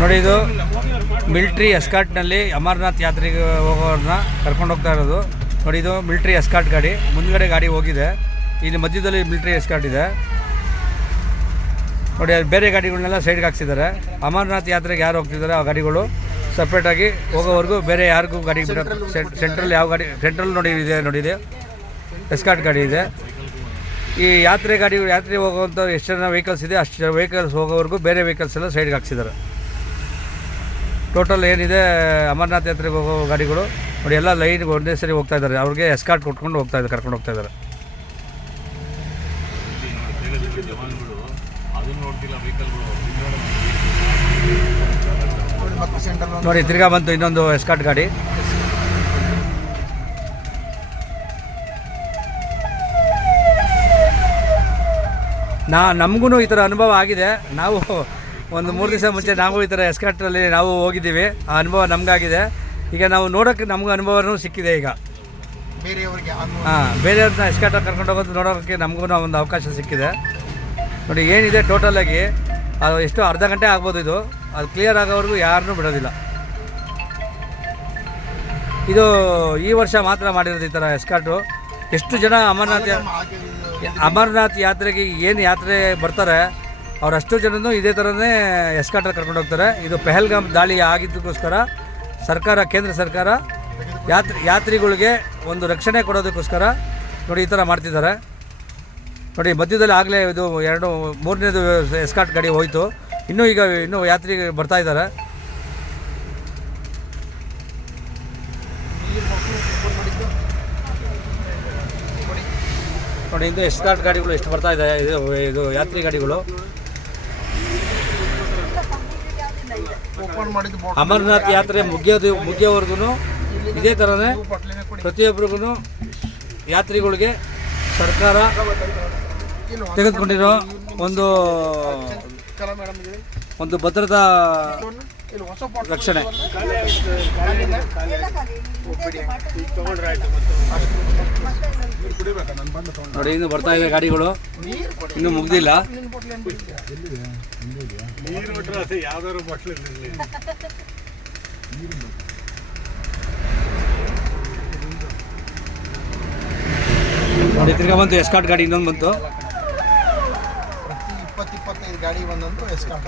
ನೋಡಿ ಇದು military ಎಸ್ಕಾಟ್ನಲ್ಲಿ amaranth ಯಾತ್ರೆಗೆ ಹೋಗೋರನ್ನ ಕರ್ಕೊಂಡು ಹೋಗ್ತಾ ಇರೋದು. ನೋಡಿ ಇದು ಮಿಲ್ಟ್ರಿ ಎಸ್ಕಾಟ್ ಗಾಡಿ ಮುಂದ್ಗಡೆ ಗಾಡಿ ಹೋಗಿದೆ. ಇಲ್ಲಿ ಮಧ್ಯದಲ್ಲಿ ಮಿಲ್ಟ್ರಿ ಎಸ್ಕಾಟ್ ಇದೆ. ನೋಡಿ ಅದು ಬೇರೆ ಗಾಡಿಗಳನ್ನೆಲ್ಲ ಸೈಡ್ಗೆ ಹಾಕ್ಸಿದ್ದಾರೆ. ಅಮರ್ನಾಥ್ ಯಾತ್ರೆಗೆ ಯಾರು ಹೋಗ್ತಿದ್ದಾರೆ ಆ ಗಾಡಿಗಳು? ಸಪ್ರೇಟಾಗಿ ಹೋಗೋವರೆಗೂ ಬೇರೆ ಯಾರಿಗೂ ಗಾಡಿ ಬಿಡೋ ಸೆಂಟ್ರಲ್ ಯಾವ ಗಾಡಿ ಸೆಂಟ್ರಲ್ ನೋಡಿ ಇದೆ ನೋಡಿದೆ ಎಸ್ಕಾಟ್ ಗಾಡಿ ಇದೆ. ಈ ಯಾತ್ರೆ ಗಾಡಿ ಯಾತ್ರೆ ಹೋಗುವಂಥ ಎಷ್ಟು ಜನ ವೆಹಿಕಲ್ಸ್ ಇದೆ ಅಷ್ಟು ವೆಹಿಕಲ್ಸ್ ಹೋಗೋವರೆಗೂ ಬೇರೆ ವೆಹಿಕಲ್ಸ್ ಎಲ್ಲ ಸೈಡ್ಗೆ ಹಾಕ್ಸಿದ್ದಾರೆ. ಟೋಟಲ್ ಏನಿದೆ, ಅಮರ್ನಾಥ್ ಯಾತ್ರೆಗೆ ಹೋಗೋ ಗಾಡಿಗಳು, ನೋಡಿ ಎಲ್ಲ ಲೈನ್ ಒಂದೇ ಸರಿ ಹೋಗ್ತಾ ಇದ್ದಾರೆ. ಅವ್ರಿಗೆ ಎಸ್ಕಾರ್ಟ್ ಕೊಟ್ಕೊಂಡು ಹೋಗ್ತಾ ಇದ್ದಾರೆ, ಕರ್ಕೊಂಡು ಹೋಗ್ತಾ ಇದ್ದಾರೆ. ನೋಡಿ, ತಿರ್ಗಾ ಬಂತು ಇನ್ನೊಂದು ಎಸ್ಕಾರ್ಟ್ ಗಾಡಿ. ನಾ ನಮಗೂ ಈ ಥರ ಅನುಭವ ಆಗಿದೆ. ನಾವು ಒಂದು ಮೂರು ದಿವಸ ಮುಂಚೆ ನಾವು ಈ ಥರ ಎಸ್ಕಾಟ್ರಲ್ಲಿ ನಾವು ಹೋಗಿದ್ದೀವಿ. ಆ ಅನುಭವ ನಮಗಾಗಿದೆ. ಈಗ ನಾವು ನೋಡೋಕ್ಕೆ ನಮಗೂ ಅನುಭವನೂ ಸಿಕ್ಕಿದೆ ಈಗ. ಬೇರೆಯವರಿಗೆ ಹಾಂ ಬೇರೆಯವ್ರನ್ನ ಎಸ್ಕಾಟಾಗಿ ಕರ್ಕೊಂಡು ಹೋಗೋದು ನೋಡೋಕ್ಕೆ ನಮಗೂ ಒಂದು ಅವಕಾಶ ಸಿಕ್ಕಿದೆ. ನೋಡಿ ಏನಿದೆ ಟೋಟಲಾಗಿ ಅದು ಎಷ್ಟು ಅರ್ಧ ಗಂಟೆ ಆಗ್ಬೋದು ಇದು. ಅದು ಕ್ಲಿಯರ್ ಆಗೋವರೆಗೂ ಯಾರನ್ನೂ ಬಿಡೋದಿಲ್ಲ. ಇದು ಈ ವರ್ಷ ಮಾತ್ರ ಮಾಡಿರೋದು ಈ ಥರ ಎಸ್ಕಾಟು ಎಷ್ಟು ಜನ ಅಮರನಾಥ ಅಮರನಾಥ್ ಯಾತ್ರೆಗೆ ಏನು ಯಾತ್ರೆ ಬರ್ತಾರೆ? ಅವರಷ್ಟು ಜನನು ಇದೇ ಥರನೇ ಎಸ್ಕಾಟಲ್ಲಿ ಕರ್ಕೊಂಡು ಹೋಗ್ತಾರೆ. ಇದು ಪೆಹಲ್ಗಾಮ್ ದಾಳಿ ಆಗಿದ್ದಕ್ಕೋಸ್ಕರ ಸರ್ಕಾರ, ಕೇಂದ್ರ ಸರ್ಕಾರ ಯಾತ್ರಿ, ಯಾತ್ರಿಗಳಿಗೆ ಒಂದು ರಕ್ಷಣೆ ಕೊಡೋದಕ್ಕೋಸ್ಕರ ನೋಡಿ ಈ ಥರ ಮಾಡ್ತಿದ್ದಾರೆ. ನೋಡಿ ಮಧ್ಯದಲ್ಲಿ ಆಗಲೇ ಇದು ಎರಡು, ಮೂರನೇದು ಎಸ್ಕಾಟ್ ಗಾಡಿ ಹೋಯಿತು. ಇನ್ನೂ ಈಗ ಇನ್ನೂ ಯಾತ್ರಿ ಬರ್ತಾ ಇದ್ದಾರೆ. ನೋಡಿ, ಇಂದು ಎಸ್ಕಾಟ್ ಗಾಡಿಗಳು ಎಷ್ಟು ಬರ್ತಾ ಇದೆ, ಇದು ಇದು ಯಾತ್ರಿ ಗಾಡಿಗಳು. ಅಮರನಾಥ್ ಯಾತ್ರೆ ಮುಗಿಯೋದು ಮುಗಿಯೋವರೆಗೂ ಇದೇ ಥರನೇ ಪ್ರತಿಯೊಬ್ಬರಿಗೂ ಯಾತ್ರಿಗಳಿಗೆ ಸರ್ಕಾರ ತೆಗೆದುಕೊಂಡಿರೋ ಒಂದು ಒಂದು ಭದ್ರತಾ ರಕ್ಷಣೆ. ನೋಡಿ, ಇನ್ನು ಬರ್ತಾ ಇದೆ ಗಾಡಿಗಳು. ಇನ್ನು ಮುಗ್ದಿಲ್ಲ. ನೀರು ನೋಡಿ, ತಿರ್ಗಾ ಬಂತು ಎಸ್ಕಾಟ್ ಗಾಡಿ, ಇನ್ನೊಂದು ಬಂತು. ಪ್ರತಿ ಇಪ್ಪತ್ತು ಇಪ್ಪತ್ತೈದು ಗಾಡಿ ಬಂದಂತೂ ಎಸ್ಕಾಟ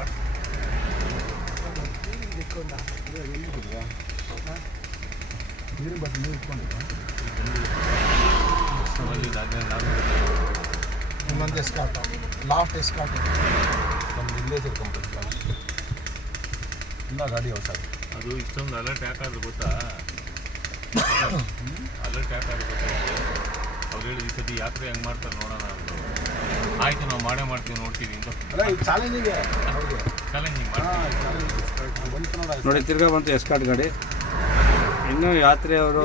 ಇನ್ನೊಂದು ಎಸ್ಕಾಟ ಲಾಸ್ಟ್ ಎಸ್ಕಾಟ ನಮ್ದು ಇಲ್ಲೇ ಸೇರ್ಕೊಂಡ್ಬಿಟ್ಟು ಇನ್ನೂ ಗಾಡಿ ಹೊಸ. ಅದು ಇಷ್ಟೊಂದು ಅಲರ್ಟ್ ಯಾಕಾದ್ರೆ ಗೊತ್ತಾ? ಅಲರ್ಟ್ ಯಾಕಾದ್ರೆ ಗೊತ್ತಾ? ಅವ್ರು ಹೇಳಿದ ಈ ಸತಿ ಯಾತ್ರೆ ಹೆಂಗೆ ಮಾಡ್ತಾರೆ ನೋಡೋಣ ಅಂತ. ಆಯ್ತು ನಾವು ಮಾಡೇ ಮಾಡ್ತೀವಿ ನೋಡ್ತೀವಿ ಅಂತ. ಚಾಲೆಂಜಿಂಗ್ ಇದು ಚಾಲೆಂಜಿಗೆ ಮಾಡ್ತೀವಿ. ನೋಡಿ ತಿರ್ಗಾ ಬಂತು ಎಸ್ಕಾಟ್ ಗಾಡಿ. ಇನ್ನೂ ಯಾತ್ರೆ ಅವರು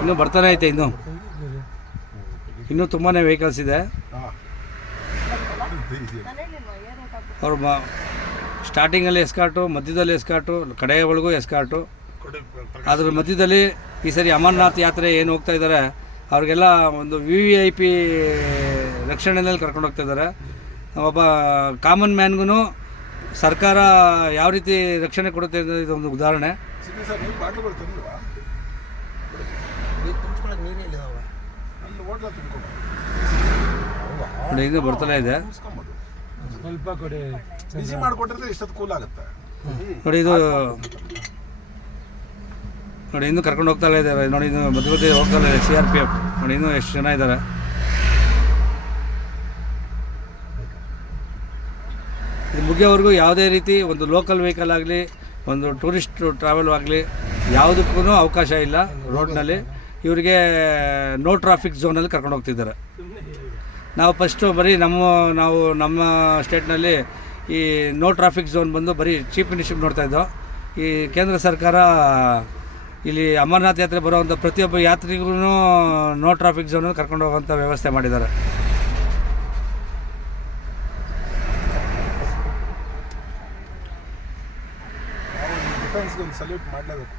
ಇನ್ನೂ ಬರ್ತಾನೆ ಐತೆ ಇನ್ನು. ಇನ್ನೂ ತುಂಬಾ ವೆಹಿಕಲ್ಸ್ ಇದೆ. ಅವ್ರ ಮ ಸ್ಟಾರ್ಟಿಂಗಲ್ಲಿ ಎಸ್ಕಾಟು ಮಧ್ಯದಲ್ಲಿ ಎಸ್ಕಾಟು ಕಡೆಯ ಒಳಗೂ ಎಸ್ಕಾಟು ಅದ್ರ ಮಧ್ಯದಲ್ಲಿ ಈ ಸರಿ ಅಮರನಾಥ್ ಯಾತ್ರೆ ಏನು ಹೋಗ್ತಾ ಇದ್ದಾರೆ ಅವ್ರಿಗೆಲ್ಲ ಒಂದು ವಿ ವಿ ಐ ಪಿ ರಕ್ಷಣೆಯಲ್ಲಿ ಕರ್ಕೊಂಡು ಹೋಗ್ತಾ ಇದ್ದಾರೆ ಒಬ್ಬ ಕಾಮನ್ ಮ್ಯಾನ್ಗೂ ಸರ್ಕಾರ ಯಾವ ರೀತಿ ರಕ್ಷಣೆ ಕೊಡುತ್ತೆ ಅನ್ನೋದು ಇದೊಂದು ಉದಾಹರಣೆ ಸಿಟಿ ಸರ್ ನೀವು ಬಾಟ್ಲುಗಳು ತಂದಿಲ್ವಾ ನೀರು ತುಂಬಿಸ್ಕೊಳಕ್ಕೆ ನೀರು ಹೇಳಿದಾವೆ ಅಲ್ಲಿ ಹೋಟ್ಲ ನೋಡಿ ಇನ್ನೂ ಬರ್ತಲೇ ಇದೆ. ಸ್ವಲ್ಪ ಕೊಡಿ ಬಿಸಿ ಮಾಡಿಕೊಟ್ರೆ ಇಷ್ಟೊತ್ತು ಕೂಲ್ ಆಗುತ್ತೆ. ನೋಡಿ ಇದು ನೋಡಿ ಇನ್ನೂ ಕರ್ಕೊಂಡು ಹೋಗ್ತಾ ಇದ್ದಾರೆ. ನೋಡಿ ಇನ್ನು ಮಧ್ಯ ಮಧ್ಯೆ ಹೋಗ್ತಾ ಇದೆ ಸಿ ಆರ್ ಪಿ ಎಫ್. ನೋಡಿ ಇನ್ನೂ ಎಷ್ಟು ಜನ ಇದ್ದಾರೆ. ಇದು ಮುಗಿಯೋವರೆಗೂ ಯಾವುದೇ ರೀತಿ ಒಂದು ಲೋಕಲ್ ವೆಹಿಕಲ್ ಆಗಲಿ ಒಂದು ಟೂರಿಸ್ಟ್ ಟ್ರಾವೆಲ್ ಆಗಲಿ ಯಾವುದಕ್ಕೂ ಅವಕಾಶ ಇಲ್ಲ ರೋಡ್ನಲ್ಲಿ ಇವರಿಗೆ ನೋ ಟ್ರಾಫಿಕ್ ಝೋನಲ್ಲಿ ಕರ್ಕೊಂಡು ಹೋಗ್ತಿದ್ದಾರೆ. ನಾವು ಫಸ್ಟು ಬರೀ ನಮ್ಮ ನಾವು ನಮ್ಮ ಸ್ಟೇಟ್ನಲ್ಲಿ ಈ ನೋ ಟ್ರಾಫಿಕ್ ಝೋನ್ ಬಂದು ಬರೀ ಚೀಫ್ ಮಿನಿಸ್ಟರ್ ನೋಡ್ತಾ ಇದ್ದೋ ಈ ಕೇಂದ್ರ ಸರ್ಕಾರ ಇಲ್ಲಿ ಅಮರನಾಥ್ ಯಾತ್ರೆ ಬರುವಂಥ ಪ್ರತಿಯೊಬ್ಬ ಯಾತ್ರಿಗೂ ನೋ ಟ್ರಾಫಿಕ್ ಝೋನಲ್ಲಿ ಕರ್ಕೊಂಡು ಹೋಗುವಂಥ ವ್ಯವಸ್ಥೆ ಮಾಡಿದ್ದಾರೆ. ಸಲ್ಯೂಟ್ ಮಾಡಲೇಬೇಕು.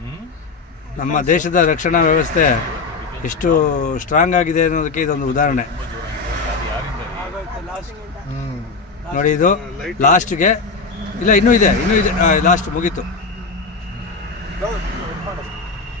ಹ್ಮ್? ನಮ್ಮ ದೇಶದ ರಕ್ಷಣಾ ವ್ಯವಸ್ಥೆ ಎಷ್ಟು ಸ್ಟ್ರಾಂಗ್ ಆಗಿದೆ ಅನ್ನೋದಕ್ಕೆ ಇದೊಂದು ಉದಾಹರಣೆ ನೋಡಿ ಇದು ಲಾಸ್ಟ್ಗೆ ಇಲ್ಲ, ಇನ್ನೂ ಇದೆ ಇನ್ನೂ ಇದೆ ಲಾಸ್ಟ್ ಮುಗೀತು.